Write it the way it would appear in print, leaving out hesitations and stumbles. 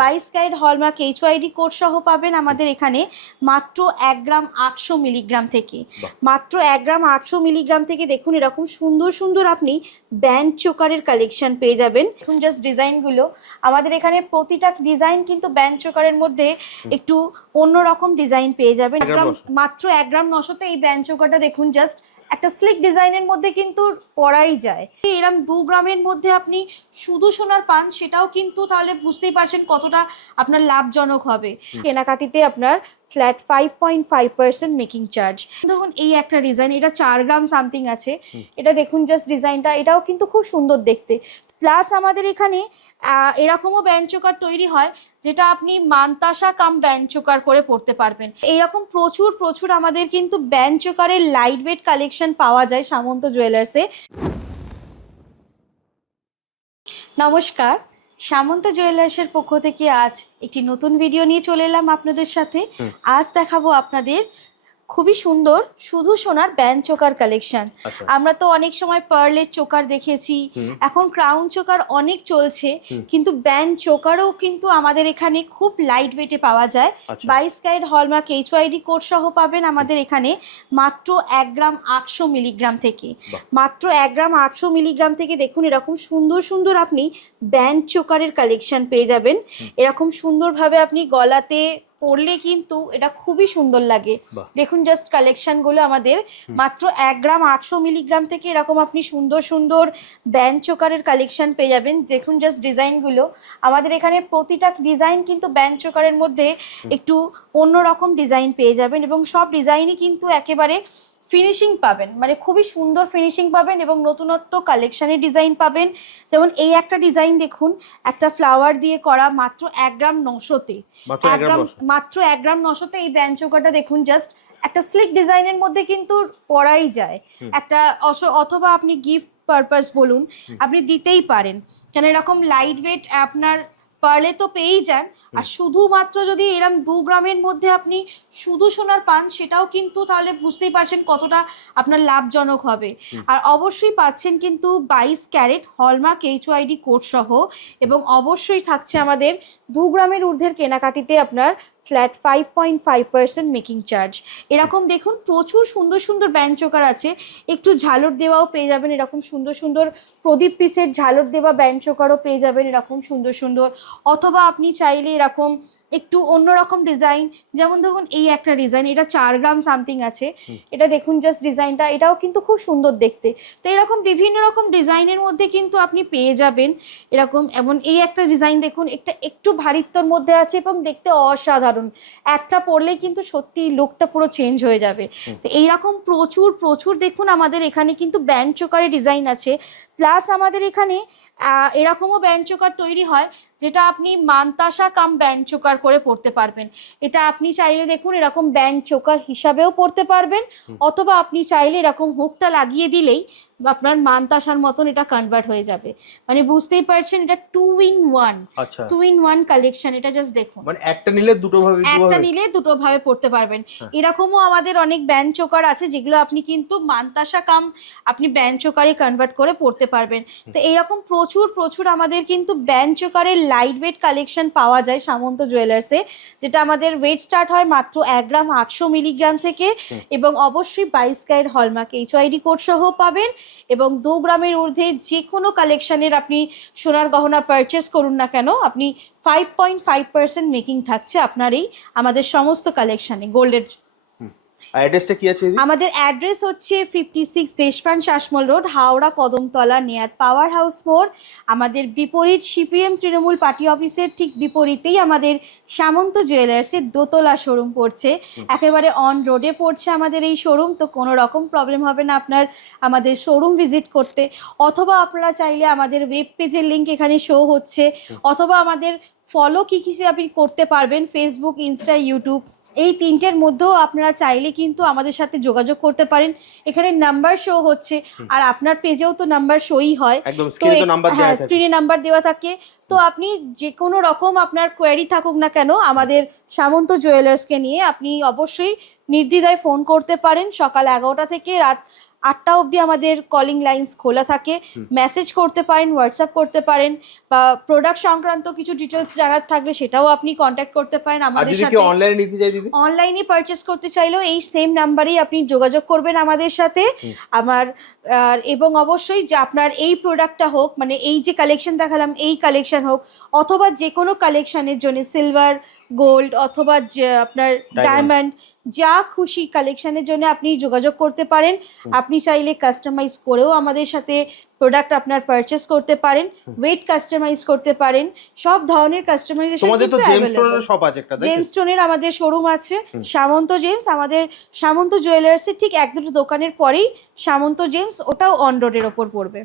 22 carat hallmark HYD code সহ পাবেন আমাদের এখানে মাত্র 1 গ্রাম 800 মিলিগ্রাম থেকে। মাত্র 1 গ্রাম 800 মিলিগ্রাম থেকে দেখুন এরকম সুন্দর সুন্দর আপনি ব্যান্ড চোকারের কালেকশন পেয়ে যাবেন। দেখুন জাস্ট ডিজাইনগুলো, আমাদের এখানে প্রতিটা ডিজাইন কিন্তু ব্যান্ড চোকারের মধ্যে একটু অন্যরকম ডিজাইন পেয়ে যাবেন। মাত্র 1 গ্রাম 900-তে এই ব্যান্ড চোকারটা দেখুন জাস্ট একটা স্লিক ডিজাইনের মধ্যে কিন্তু পরাই যায়। এরকম 2 গ্রামের মধ্যে আপনি শুধু সোনার পান, সেটাও কিন্তু তাহলে বুঝতেই পারছেন কতটা আপনার লাভজনক হবে। কেনাকাটিতে আপনার ফ্ল্যাট 5.5% মেকিং চার্জ। দেখুন এই একটা ডিজাইন, এটা 4 গ্রাম সামথিং আছে। এটা দেখুন জাস্ট ডিজাইনটা, এটাও কিন্তু খুব সুন্দর দেখতে। প্লাস আমাদের এখানে এরকমও ব্যান্ড চোকার তৈরি হয় যেটা আপনি মানতাসা কাম ব্যান্ড চোকার করে পড়তে পারবেন। এইরকম প্রচুর প্রচুর আমাদের কিন্তু ব্যান্ড চোকারের লাইট ওয়েট কালেকশন পাওয়া যায় সামন্ত জুয়েলার্সে। নমস্কার, সামন্ত জুয়েলার্সের পক্ষ থেকে আজ একটি নতুন ভিডিও নিয়ে চলে এলাম আপনাদের সাথে। আজ দেখাবো আপনাদের খুবই সুন্দর শুধু সোনার ব্যান্ড চোকার কালেকশন। আমরা তো অনেক সময় পার্লের চোকার দেখেছি, এখন ক্রাউন চোকার অনেক চলছে, কিন্তু ব্যান্ড চোকারও কিন্তু আমাদের এখানে খুব লাইট ওয়েটে পাওয়া যায়। 22 ক্যারেট হলমার্ক HYD কোড সহ পাবেন আমাদের এখানে মাত্র 1 গ্রাম 800 মিলিগ্রাম থেকে। মাত্র 1 গ্রাম 800 মিলিগ্রাম থেকে দেখুন এরকম সুন্দর সুন্দর আপনি ব্যান্ড চোকারের কালেকশন পেয়ে যাবেন। এরকম সুন্দরভাবে আপনি গলাতে পরলে কিন্তু এটা খুবই সুন্দর লাগে। দেখুন জাস্ট কালেকশনগুলো আমাদের মাত্র 1 গ্রাম 800 মিলিগ্রাম থেকে এরকম আপনি সুন্দর সুন্দর ব্যান্ড চোকারের কালেকশন পেয়ে যাবেন। দেখুন জাস্ট ডিজাইনগুলো, আমাদের এখানে প্রতিটা ডিজাইন কিন্তু ব্যান্ড চোকারের মধ্যে একটু অন্যরকম ডিজাইন পেয়ে যাবেন এবং সব ডিজাইনই কিন্তু একেবারে ফিনিশিং পাবেন, মানে খুবই সুন্দর ফিনিশিং পাবেন এবং নতুনত্ব কালেকশনের ডিজাইন পাবেন। যেমন এই একটা ডিজাইন দেখুন, একটা ফ্লাওয়ার দিয়ে করা, মাত্র 1 গ্রাম 900-তে। মাত্র 1 গ্রাম 900-তে এই ব্যান্ড চোকারটা দেখুন জাস্ট একটা স্লিক ডিজাইনের মধ্যে কিন্তু পরাই যায়। একটা অথবা আপনি গিফট পারপাস বলুন, আপনি দিতেই পারেন, কেন এরকম লাইট ওয়েট আপনার পারলে তো পেয়েই যান। আর শুধুমাত্র যদি এরকম 2 গ্রামের মধ্যে আপনি শুধু সোনার পান, সেটাও কিন্তু তাহলে বুঝতেই পারছেন কতটা আপনার লাভজনক হবে। আর অবশ্যই পাচ্ছেন কিন্তু 22 ক্যারেট হলমার্ক HYD কোড সহ, এবং অবশ্যই থাকছে আমাদের 2 গ্রামের ঊর্ধ্বের কেনাকাটিতে আপনার ফ্ল্যাট 5.5% মেকিং চার্জ। এরকম দেখুন প্রচুর সুন্দর সুন্দর ব্যান্ড চোকার আছে, একটু ঝালর দেওয়াও পেয়ে যাবেন। এরকম সুন্দর সুন্দর প্রদীপ পিসের ঝালর দেওয়া ব্যান্ড চোকারও পেয়ে যাবেন এরকম সুন্দর সুন্দর। অথবা আপনি চাইলে এরকম একটু অন্যরকম ডিজাইন, যেমন দেখুন এই একটা ডিজাইন, এটা 4 গ্রাম সামথিং আছে। এটা দেখুন জাস্ট ডিজাইনটা, এটাও কিন্তু খুব সুন্দর দেখতে। তো এরকম বিভিন্ন রকম ডিজাইনের মধ্যে কিন্তু আপনি পেয়ে যাবেন এরকম। এমন এই একটা ডিজাইন দেখুন, একটা একটু ভারিত্বর মধ্যে আছে এবং দেখতে অসাধারণ, একটা পরলে কিন্তু সত্যি লুকটা পুরো চেঞ্জ হয়ে যাবে। তো এইরকম প্রচুর প্রচুর দেখুন আমাদের এখানে কিন্তু ব্যান্ড চোকারের ডিজাইন আছে। প্লাস আমাদের এখানে এরকমও ব্যান্ড চোকার তৈরি হয় যেটা আপনি মানতাসা কাম ব্যান্ড চোকার করে পড়তে পারবেন। এটা আপনি চাইলে দেখুন এরকম ব্যান্ড চোকার হিসাবেও পড়তে পারবেন, অথবা আপনি চাইলে এরকম হুকটা লাগিয়ে দিলেই আপনার মানতাসার মতন এটা কনভার্ট হয়ে যাবে। মানে বুঝতেই পারছেন এটা 2 in 1, 2 in 1 কালেকশন। এটা জাস্ট দেখুন, মানে একটা নিলে দুটো ভাবে পড়তে পারবেন। এরকমও আমাদের অনেক ব্যান্ড চোকার আছে যেগুলো আপনি কিন্তু মানতাসা কাম আপনি ব্যান্ড চোকারে কনভার্ট করে পড়তে পারবেন। তো এইরকম প্রচুর প্রচুর আমাদের কিন্তু ব্যান্ড চোকারের লাইট ওয়েট কালেকশন পাওয়া যায় সামন্ত জুয়েলার্সে, যেটা আমাদের ওয়েট স্টার্ট হয় মাত্র 1 গ্রাম 800 মিলিগ্রাম থেকে, এবং অবশ্যই 22 ক্যারেট হলমার্ক HYD কোড সহ পাবেন। এবং 2 গ্রামের ঊর্ধ্বে যে কোনো কালেকশনের আপনি সোনার গহনা পারচেস করুন না কেন, আপনি 5.5% মেকিং থাকছে আপনার এই আমাদের সমস্ত কালেকশানে গোল্ডের। অ্যাড্রেসটা কি আছে? আমাদের অ্যাড্রেস হচ্ছে 56 Deshapran Sasmal road, Howrah Kadamtala, near power house মোড়। আমাদের বিপরীত CPM তৃণমূল পার্টি অফিসের ঠিক বিপরীতেই আমাদের সামন্ত জুয়েলার্সের দোতলা শোরুম পড়ছে, একেবারে অন রোডে পড়ছে আমাদের এই শোরুম। তো কোনো রকম প্রবলেম হবে না আপনার আমাদের শোরুম ভিজিট করতে, অথবা আপনারা চাইলে আমাদের ওয়েব পেজের লিঙ্ক এখানে শো হচ্ছে, অথবা আমাদের ফলো কী আপনি করতে পারবেন, ফেসবুক, ইনস্টা, ইউটিউব, এই তিনটের মধ্যেও আপনারা চাইলে কিন্তু আমাদের সাথে যোগাযোগ করতে পারেন। এখানে নাম্বার শো হচ্ছে, আর আপনার পেজেও তো নাম্বার শোই হয়, হ্যাঁ স্ক্রিনে নাম্বার দেওয়া থাকে। তো আপনি যে কোনো রকম আপনার কোয়েরি থাকুক না কেন আমাদের সামন্ত জুয়েলার্সকে নিয়ে, আপনি অবশ্যই নির্দ্বিধায় ফোন করতে পারেন। সকাল 11টা থেকে রাত 8টা অবধি আমাদের কলিং লাইনস খোলা থাকে, মেসেজ করতে পারেন, হোয়াটসঅ্যাপ করতে পারেন, বা প্রোডাক্ট সংক্রান্ত কিছু ডিটেলস জানার থাকলে সেটাও আপনি কন্ট্যাক্ট করতে পারেন আর আমাদের যদি সাথে। কেউ অনলাইনে নিতে চাই দিদি? অনলাইনে পারচেস করতে চাইলেও এই সেম নাম্বারেই আপনি যোগাযোগ করবেন আমাদের সাথে। আমার এবং অবশ্যই যে আপনার এই প্রোডাক্টটা হোক, মানে এই যে কালেকশন দেখালাম এই কালেকশন হোক, অথবা যে কোনো কালেকশনের জন্য সিলভার, গোল্ড অথবা যে আপনার ডায়মন্ড, যা খুশি কালেকশনের জন্য আপনি যোগাযোগ করতে পারেন। আপনি চাইলে কাস্টমাইজ করেও আমাদের সাথে প্রোডাক্ট আপনার পারচেস করতে পারেন, ওয়েট কাস্টমাইজ করতে পারেন, সব ধরনের কাস্টমাইজেশন। তোমাদের তো জেমস স্টোনের শপ আছে একটা, তাই তো? জেমস স্টোনের আমাদের শোরুম আছে, সামন্ত জেমস। আমাদের সামন্ত জুয়েলার্সের ঠিক এক দুটো দোকানের পরেই সামন্ত জেমস, ওটাও অন রোডের ওপর পড়বে।